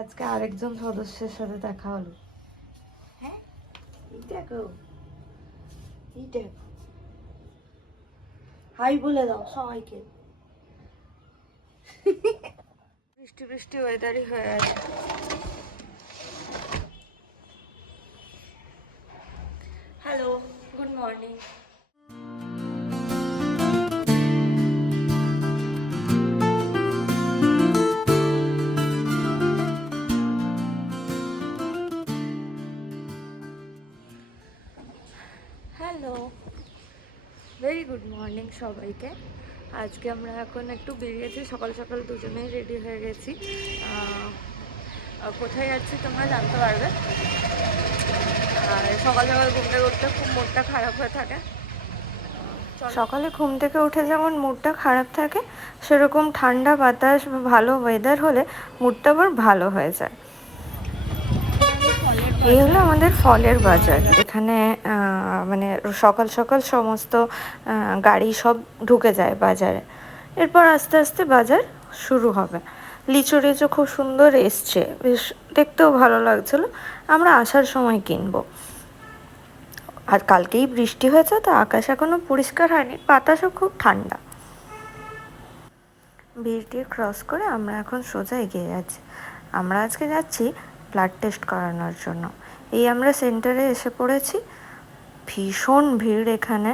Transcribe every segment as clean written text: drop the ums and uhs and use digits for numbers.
আজকে আরেকজন সদস্যের সাথে দেখা হলো। হ্যাঁ, এই দেখো, এই দেখো, হাই বলে দাও সবাইকে। বৃষ্টি বৃষ্টি ওয়েদারই হয়ে আছে। Hello, good morning. Hello, very good morning সবাইকে। আজকে আমরা এখন একটু বেরিয়েছি, সকাল সকাল দুজনেই রেডি হয়ে গেছি। কোথায় যাচ্ছি তোমরা জানতে পারবে। আর সকাল সকাল ঘুমতে উঠতে খুব মুডটা খারাপ হয়ে থাকে। সকালে ঘুম থেকে উঠে যেমন মুডটা খারাপ থাকে, সেরকম ঠান্ডা বাতাস বা ভালো ওয়েদার হলে মুডটা আবার ভালো হয়ে যায়। এই হলো আমাদের ফলের বাজার। এখানে মানে সকাল সকাল সমস্ত গাড়ি সব ঢুকে যায় বাজারে। এরপর আস্তে আস্তে বাজার শুরু হবে। লিচু টিচু খুব সুন্দর এসছে, বেশ দেখতেও ভালো লাগছিলো। আমরা আসার সময় কিনবো। আর কালকেই বৃষ্টি হয়েছে, তো আকাশ এখনও পরিষ্কার হয়নি, বাতাসও খুব ঠান্ডা। বিরটি ক্রস করে আমরা এখন সোজা এগিয়ে যাচ্ছি। আমরা আজকে যাচ্ছি ব্লাড টেস্ট করানোর জন্য। এই আমরা সেন্টারে এসে পড়েছি। ভীষণ ভিড় এখানে,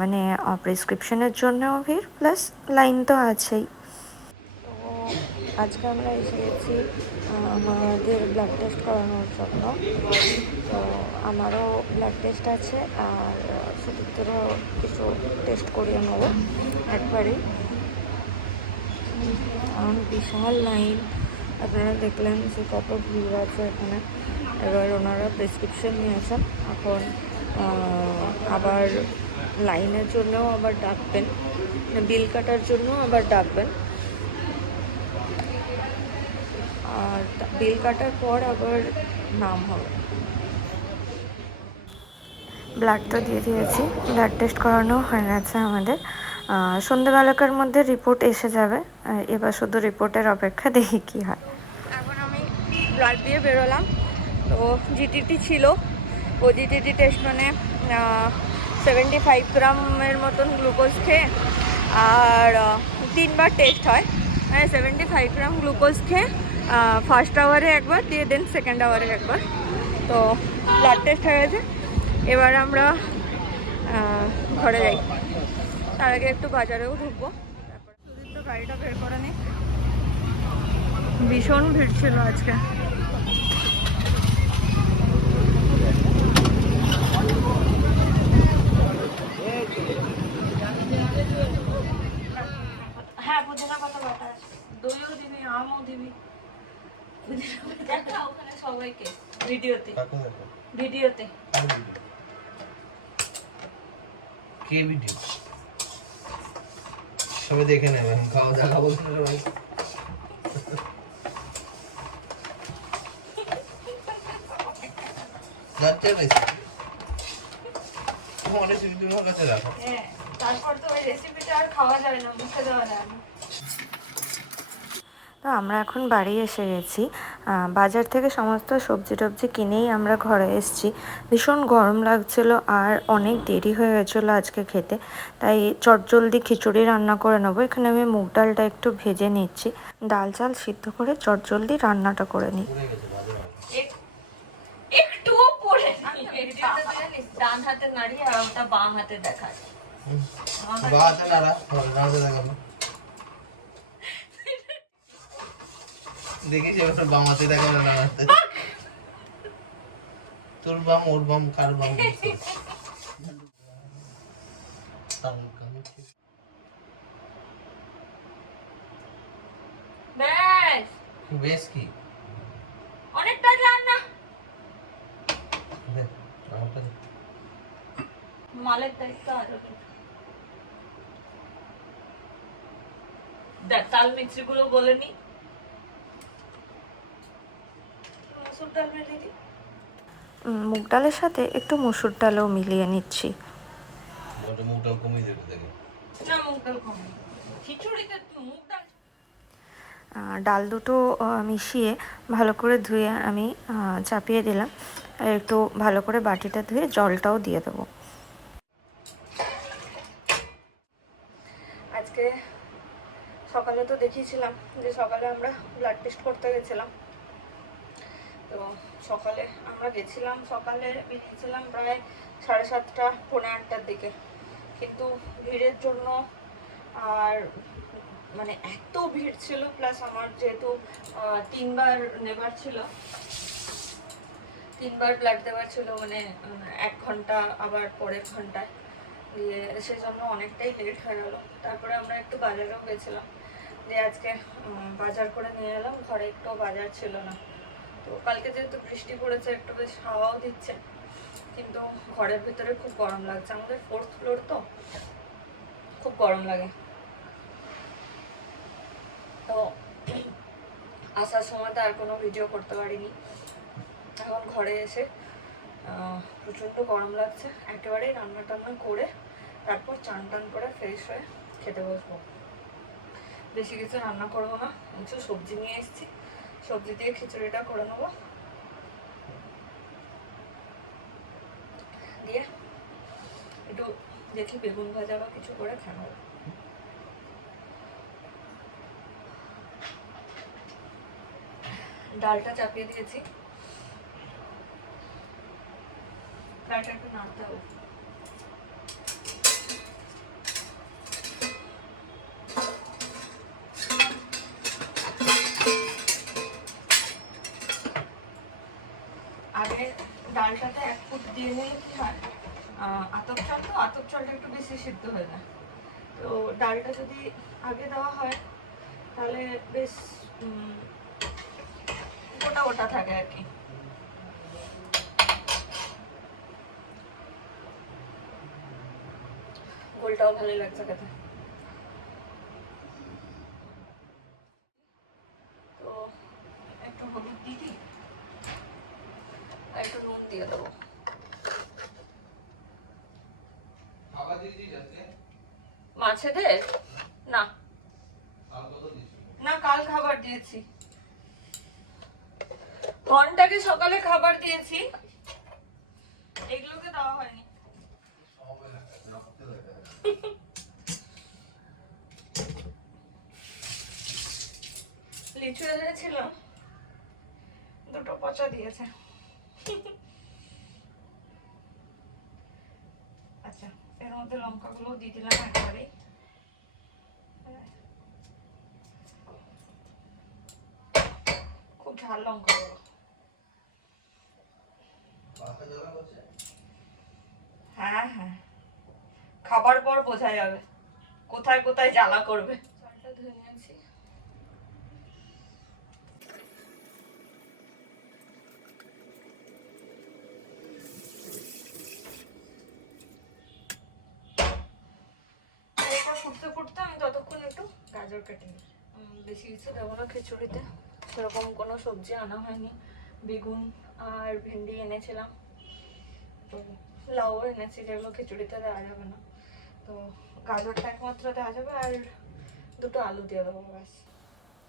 মানে প্রেসক্রিপশনের জন্যও ভিড়, প্লাস লাইন তো আছেই। তো আজকে আমরা এসে গেছি আমাদের ব্লাড টেস্ট করানোর জন্য। তো আমারও ব্লাড টেস্ট আছে, আর সুদীপ্তরও কিছু টেস্ট করিয়ে নেবো একবারেই। বিশাল লাইন, আপনারা দেখলেন যে কত ভিড় আছে এখানে। এবার ওনারা প্রেসক্রিপশন নিয়েছেন, এখন আবার লাইনের জন্যও আবার ডাকবেন, বিল কাটার জন্য আবার ডাকবেন। আর বিল কাটার পর আবার নাম হবে। ব্লাড তো দিয়ে দিয়েছি, ব্লাড টেস্ট করানো হয়ে গেছে আমাদের। সন্ধ্যেবেলাকার মধ্যে রিপোর্ট এসে যাবে। এবার শুধু রিপোর্টের অপেক্ষা, দেখি কি হয়। এখন আমি ব্লাড দিয়ে বেরোলাম। তো জিটিটি ছিল, ও জিটিটি টেস্ট মানে 75 গ্রামের মতন গ্লুকোজ খেয়ে, আর 3বার টেস্ট হয়, মানে 75 গ্রাম গ্লুকোজ খেয়ে ফার্স্ট আওয়ারে একবার দিয়ে দেন, সেকেন্ড আওয়ারে একবার। তো ব্লাড টেস্ট হয়ে গেছে, এবার আমরা ঘরে যাই। তার আগে একটু বাজারেও ঢুকবো। তারপর সুদীপ তো গাড়িটা বের করে নি। ভীষণ ভিড় ছিল আজকে। হ্যাঁ, পুদিনা পাতা বাটা আছে, দইও দিবি, আমও দিবি। দেখা ওখানে সবাইকে ভিডিওতে, ভিডিওতে কে ভিডিও সবাই দেখে নেবে, খাওয়া দাওয়া বলতে ভাই। যাচ্ছে না অনেক কিছু তোমার কাছে রাখো। হ্যাঁ, তারপর তো ওই রেসিপিটা আর খাওয়া যায় না, মুখে দেওয়া যায় না। তো আমরা এখন বাড়ি এসে গেছি। বাজার থেকে সমস্ত সবজি টবজি কিনেই আমরা ঘরে এসেছি। ভীষণ গরম লাগছিল আর অনেক দেরি হয়ে গেছিলো আজকে খেতে, তাই চটজলদি খিচুড়ি রান্না করে নেবো। এখানে আমি মুগ ডালটা একটু ভেজে নিচ্ছি, ডাল চাল সিদ্ধ করে চটজলদি রান্নাটা করে নিই। একটুও পড়ে ডান হাতে নাড়িয়ে আর ওটা বাঁ হাতে দেখায়। বাঁ হাতে নাড়া, নাড়াতে দেখাবো। দেখিস এবার বাম হাতে দেখাবো, নাড়াতে। তোর বাম, ওর বাম, কার বাম? বেশ কি অনেকটা রান্না মালের দায়িত্ব আরো দেখ, তাল মিক্সি গুলো বলে নি। মুগ ডালের সাথে একটু মসুর ডালও মিলিয়ে নিচ্ছি। ডাল দুটো মিশিয়ে ভালো করে ধুয়ে আমি চাপিয়ে দিলাম। আর একটু ভালো করে বাটিটা ধুয়ে জলটাও দিয়ে দেবো। আজকে সকালে তো দেখিয়েছিলাম যে সকালে আমরা ব্লাড টেস্ট করতে গেছিলাম। তো সকালে আমরা গেছিলাম, সকালে বেরিয়েছিলাম প্রায় 7:30 পৌনে 8টার দিকে, কিন্তু ভিড়ের জন্য আর মানে এত ভিড় ছিল, প্লাস আমার যেহেতু 3বার নেবার ছিল, 3বার ব্লাড দেওয়ার ছিল, মানে 1 ঘন্টা আবার পরের ঘন্টায় দিয়ে, সেজন্য অনেকটাই লেট হয়ে গেল। তারপরে আমরা একটু বাজারেও গেছিলাম, দিয়ে আজকে বাজার করে নিয়ে এলাম। ঘরে একটু বাজার ছিল না। তো কালকে যেহেতু বৃষ্টি পড়েছে, একটু বেশ হাওয়াও দিচ্ছে, কিন্তু ঘরের ভিতরে খুব গরম লাগছে। আমাদের 4th ফ্লোর তো, খুব গরম লাগে। তো আসার সময় তো আর কোনো ভিডিও করতে পারিনি। এখন ঘরে এসে প্রচণ্ড গরম লাগছে, একেবারেই রান্না টান্না করে তারপর চান টান করে ফ্রেশ হয়ে খেতে বসবো। বেশি কিছু রান্না করবো না, কিছু সবজি নিয়ে এসেছি, সবজি দিয়ে খিচুড়িটা করে নেবো, দিয়ে একটু দেখি বেগুন ভাজা বা কিছু করে খাবো। ডালটা চাপিয়ে দিয়েছি, ডালটা একটু নাড়তে হবে। আগে ডালটাতে 1 ফুট দিয়ে নিলে কি হয়, আতপ চাল তো, আতপ চালটা একটু বেশি সিদ্ধ হয়ে যায়। তো ডালটা যদি আগে দেওয়া হয় তাহলে বেশ গোটা গোটা থাকে আর কি। গোলটাও ভালোই লাগছে খেতে। তো একটু হলুদ দিয়ে দিই আর একটু নুন দিয়ে দেবো। মাছেদের না, না কাল খাবার দিয়েছি, ঘন্টাকে সকালে খাবার দিয়েছি, এগুলোকে দেওয়া হয়নি। লিচু এনেছিলাম, 2টো পচা দিয়েছে। আচ্ছা, এর মধ্যে লঙ্কাগুলো দিয়ে দিলাম একেবারেই। খুব ঝাল লঙ্কাগুলো। হ্যাঁ হ্যাঁ, খাবার পর বোঝা যাবে কোথায় কোথায় জ্বালা করবে। চালটা ধুয়ে নিয়েছি। এটা ফুটতে ফুটতে আমি ততক্ষণ একটু গাজর কেটে নিই। বেশি কিছু দেবো না খিচুড়িতে, সেরকম কোনো সবজি আনা হয়নি। বেগুন আর ভেন্ডি এনেছিলাম, তো লাউ এনেছি, যেগুলো খিচুড়িতে দেওয়া যাবে না। তো গাজরটা একমাত্র দেওয়া যাবে, আর 2টো আলু দিয়ে দেবো ব্যাস।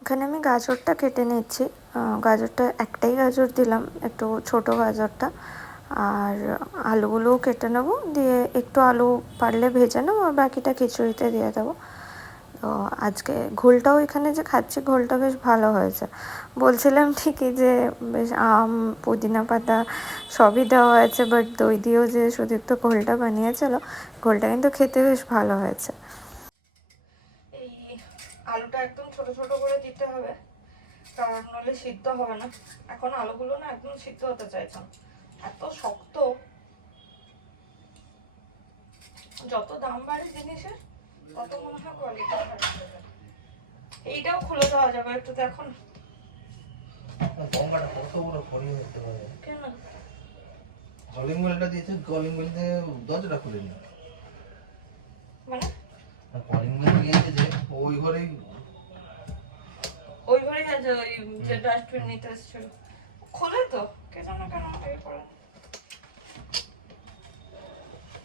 এখানে আমি গাজরটা কেটে নিচ্ছি। গাজরটা একটাই গাজর দিলাম, একটু ছোট গাজরটা। আর আলুগুলোও কেটে নেবো, দিয়ে একটু আলু পারলে ভেজে নেবো, আর বাকিটা খিচুড়িতে দিয়ে দেবো। তো আজকে ঘোলটাও এখানে যে খাচ্ছি, ঘোলটা বেশ ভালো হয়েছে। বলছিলাম ঠিকই যে বেশ আম, পুদিনা পাতা সবই দেওয়া আছে, বাট দই দিয়েও যে সুদীপ্ত ঘোলটা বানিয়েছিল, ঘোলটা কিন্তু খেতে বেশ ভালো হয়েছে। এই আলুটা একদম ছোট ছোট করে দিতে হবে, কারণ নইলে সিদ্ধ হবে না। এখন আলুগুলো না একদম সিদ্ধ হতে চাইছে না, এত শক্ত। যত দাম বাড়ে জিনিসের তত মনে হয় কোয়ালিটি খারাপ হয়ে যায়। এইটাও খুলে দেওয়া যাবে একটু, দেখো না গঙ্গাটা কত বড় পরি হতে পারে। কেন কলিং বেলটা দিয়েছে, কলিং বেল দিয়ে দরজাটা খুলে নি, মানে কলিং বেল দিয়েছে যে ওই ঘরেই আছে, ওই যে ডাস্টবিন নিতে এসেছিল, খোলে তো, কে জানে কেন ওটাই করে।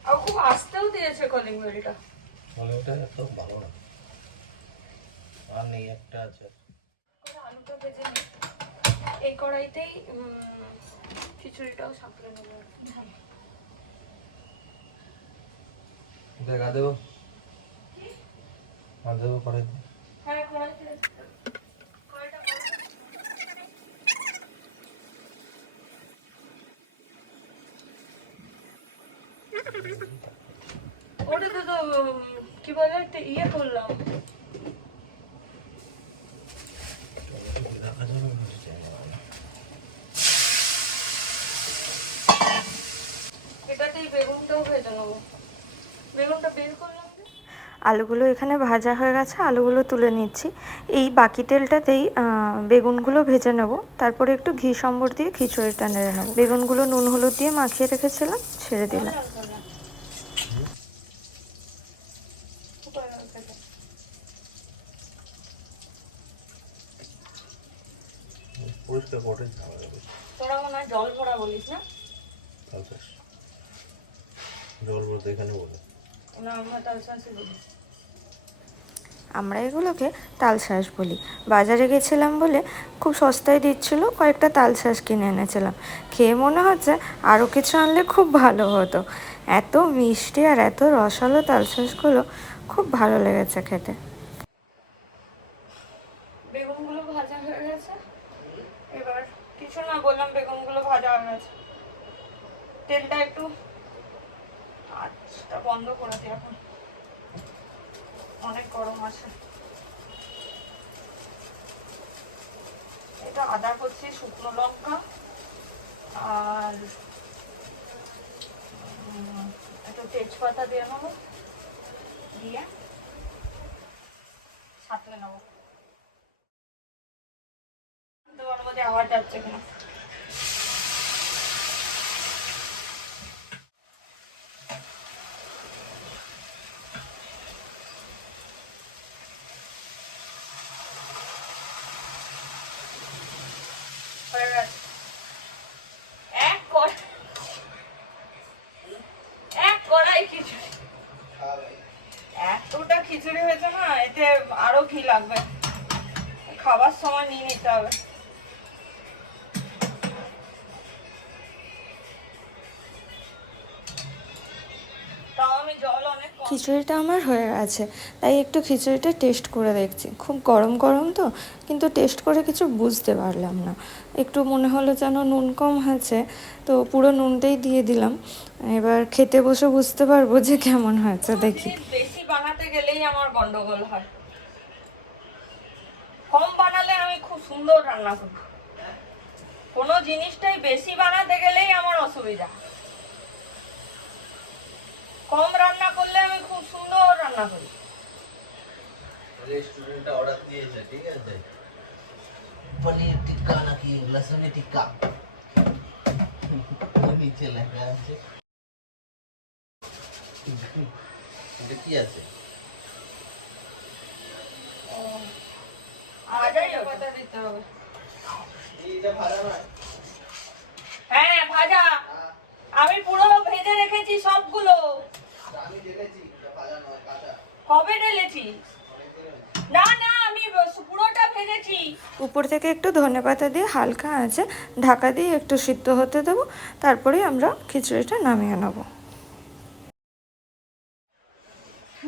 আর খুব আস্তেও দিয়েছে কলিং বেলটা। কলিংটা এত ভালো না, আর নেই একটা আছে। আলুটা ভেজে নিই। এই কড়াইতেই খিচুড়িটাও সাঁতলে নেবো। দেখা দেবো আর দেবো কড়াই। হ্যাঁ, কড়াইতে ওটা তো কি বলে একটা ইয়ে করলাম। এটাতেই বেগুনটাও ভেজে নেবো। বেগুনটা বের করলাম। আলুগুলো এখানে ভাজা হয়ে গেছে, আলুগুলো তুলে নিচ্ছি। এই বাকি তেলটাতেই বেগুনগুলো ভেজে নেব, তারপরে একটু ঘি সম্বর দিয়ে খিচুড়িটা নেড়ে নেবো। বেগুনগুলো নুন হলুদ দিয়ে মাখিয়ে রেখেছিলাম, ছেড়ে দিলাম। পরিষ্কার করে তোরা মনে হয় জল ভরা বলিস না? জল ভরতে এখানে বলে না, আমরা এগুলোকে তালশাঁস বলি। বাজারে গেছিলাম বলে খুব সস্তায় দিচ্ছিল, কয়েকটা তালশাঁস কিনে এনেছিলাম। খেয়ে মনে হচ্ছে আরও কিছু আনলে খুব ভালো হতো। এত মিষ্টি আর এত রসালো তালশাঁসগুলো, খুব ভালো লেগেছে খেতে। বেগুনগুলো ভাজা হয়ে গেছে, এবার কিছু না বললাম, বেগুনগুলো ভাজা হয়ে গেছে। তেলটা একটু আঁচটা বন্ধ করে দিই, এখন অনেক গরম আছে। এটা আদা করছি, শুকনো লঙ্কা আর একটু তেজপাতা দিয়ে নেবো, দিয়ে সাঁতলে নেবো। তোমার মধ্যে আওয়াজ যাচ্ছে কিনা? এক কড়াই খিচুড়ি, এতটা খিচুড়ি হয়েছে না, এতে আরো ঘি লাগবে, খাবার সময় নিয়ে নিতে হবে। খিচুড়িটা আমার হয়ে গেছে, তাই একটু খিচুড়িটা টেস্ট করে দেখছি। খুব গরম গরম তো, কিন্তু টেস্ট করে কিছু বুঝতে পারলাম না। একটু মনে হলো যেন নুন কম হয়েছে, তো পুরো নুনটাই দিয়ে দিলাম। এবার খেতে বসে বুঝতে পারবো যে কেমন হয়েছে। দেখি, বেশি বানাতে গেলেই আমার গন্ডগোল হয়, কম বানালে আমি খুব সুন্দর রান্না করি। কোনো জিনিসটাই বেশি বানাতে গেলেই আমার অসুবিধা, কম রান্না করলে আমি খুব সুন্দর রান্না করি। রেস্টুরেন্টে অর্ডার দিয়েছে, ঠিক আছে, পনির টিক্কা নাকি লসুন টিক্কা, নিচে লেখা আছে। এটা কি আছে? কথা দিতে হবে। এইটা ভাজা নয়? হ্যাঁ ভাজা, আমি পুরো ভেজে রেখেছি সবগুলো। আমি দেখেছি এটা ভাজা নয়, কাঁচা। কবে ঢেলেছি? না না, আমি পুরোটা ভেজেছি। উপর থেকে একটু ধনেপাতা দিয়ে হালকা আছে ঢাকা দিয়ে একটু সিদ্ধ হতে দেবো, তারপরে আমরা খিচুড়িটা নামিয়ে নেব।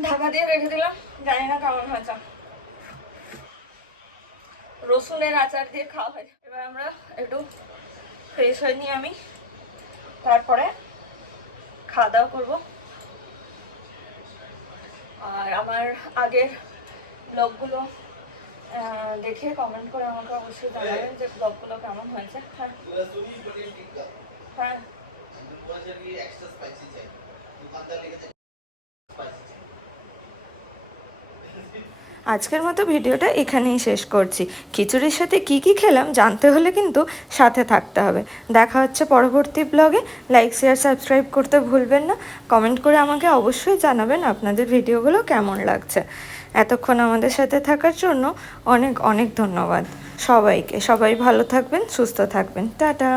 ঢাকা দিয়ে রেখে দিলাম, জানি না কেমন হয়েছে। রসুনের আচার দিয়ে খাওয়া হয়। এবার আমরা একটু ফ্রেশ হয়ে নিই, আমি তারপরে খাওয়া দাওয়া করবো। আর আমার আগের ব্লগগুলো দেখে কমেন্ট করে আমাকে অবশ্যই জানাবেন যে ব্লগগুলো কেমন হয়েছে। হ্যাঁ হ্যাঁ, আজকের মতো ভিডিওটা এখানেই শেষ করছি। খিচুড়ির সাথে কি কি খেলাম জানতে হলে কিন্তু সাথে থাকতে হবে। দেখা হচ্ছে পরবর্তী ব্লগে। লাইক শেয়ার সাবস্ক্রাইব করতে ভুলবেন না। কমেন্ট করে আমাকে অবশ্যই জানাবেন আপনাদের ভিডিওগুলো কেমন লাগছে। এতক্ষণ আমাদের সাথে থাকার জন্য অনেক অনেক ধন্যবাদ সবাইকে। সবাই ভালো থাকবেন, সুস্থ থাকবেন। টাটা।